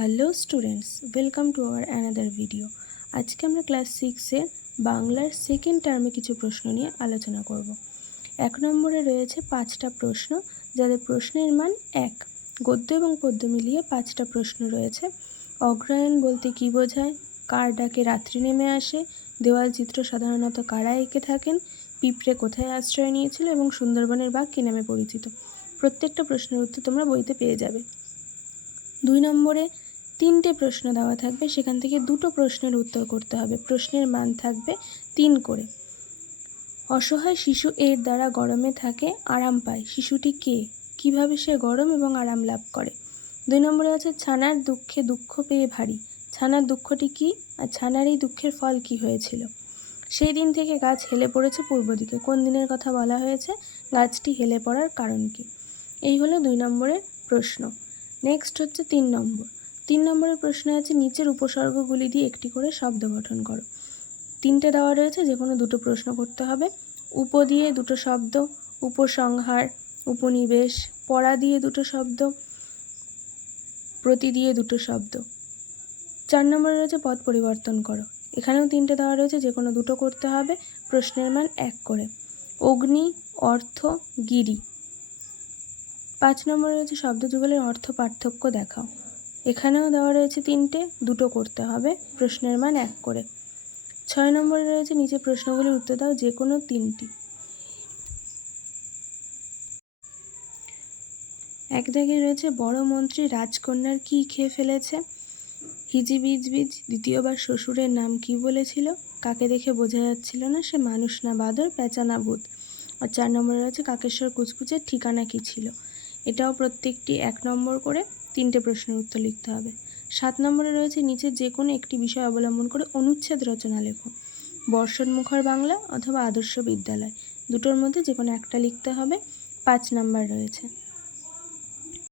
Hello students welcome to our another video আজকে আমরা class সিক্সের বাংলার সেকেন্ড টার্মে কিছু প্রশ্ন নিয়ে আলোচনা করব। এক নম্বরে রয়েছে পাঁচটা প্রশ্ন, যাদের প্রশ্নের মান এক। গদ্য এবং পদ্য মিলিয়ে পাঁচটা প্রশ্ন রয়েছে। অগ্রায়ণ বলতে কী বোঝায়? কার ডাকে রাত্রি নেমে আসে? দেওয়াল চিত্র সাধারণত কারা এঁকে থাকেন? পিঁপড়ে কোথায় আশ্রয় নিয়েছিল এবং সুন্দরবনের বাঘ কী নামে পরিচিত? প্রত্যেকটা প্রশ্নের উত্তর তোমরা বইতে পেয়ে যাবে। দুই নম্বরে তিনটে প্রশ্ন দেওয়া থাকবে, সেখান থেকে দুটো প্রশ্নের উত্তর করতে হবে। প্রশ্নের মান থাকবে তিন করে। অসহায় শিশু এর দ্বারা গরমে থাকে, আরাম পায়। শিশুটি কে? কীভাবে সে গরম এবং আরাম লাভ করে? দুই নম্বরে আছে, ছানার দুঃখে দুঃখ পেয়ে ভারী। ছানার দুঃখটি কি? আর ছানার এই দুঃখের ফল কি হয়েছিল? সেই দিন থেকে গাছ হেলে পড়েছে পূর্ব দিকে। কোন দিনের কথা বলা হয়েছে? গাছটি হেলে পড়ার কারণ কি? এই হলো দুই নম্বরের প্রশ্ন। নেক্সট হচ্ছে তিন নম্বর। তিন নম্বরের প্রশ্ন আছে, নিচের উপসর্গগুলি দিয়ে একটি করে শব্দ গঠন করো। তিনটে দেওয়া রয়েছে, যে কোনো দুটো প্রশ্ন করতে হবে। উপ দিয়ে দুটো শব্দ, উপসংহার, উপনিবেশ, পড়া দিয়ে দুটো শব্দ, প্রতি দিয়ে দুটো শব্দ। চার নম্বরে রয়েছে, পদ পরিবর্তন করো। এখানেও তিনটে দেওয়া রয়েছে, যে কোনো দুটো করতে হবে, প্রশ্নের মান এক করে। অগ্নি, অর্থ, গিরি। পাঁচ নম্বরে রয়েছে শব্দ যুগলের অর্থ পার্থক্য দেখাও। এখানেও দেওয়া রয়েছে তিনটে, দুটো করতে হবে, প্রশ্নের মান এক করে। ছয় নম্বরে রয়েছে, নিচে প্রশ্নগুলির উত্তর দাও, যে কোনো তিনটি। এক জায়গায় রয়েছে, বড় মন্ত্রী রাজকন্যার কি খেয়ে ফেলেছে? হিজি বীজ বীজ দ্বিতীয়বার শ্বশুরের নাম কি বলেছিল? কাকে দেখে বোঝা যাচ্ছিল না, সে মানুষ না বাদর, পেঁচা না ভূত। আর চার নম্বরে রয়েছে, কাকেশ্বর কুচকুচের ঠিকানা কী ছিল? এটাও প্রত্যেকটি এক নম্বর করে। তিনটে প্রশ্নের উত্তর লিখতে হবে। সাত নম্বরে রয়েছে, নিচে যে কোনো একটি বিষয় অবলম্বন করে অনুচ্ছেদ রচনা লেখো। বর্ষণ মুখর বাংলা অথবা আদর্শ বিদ্যালয়। দুটোর মধ্যে যে কোনো একটা লিখতে হবে। পাঁচ নাম্বার রয়েছে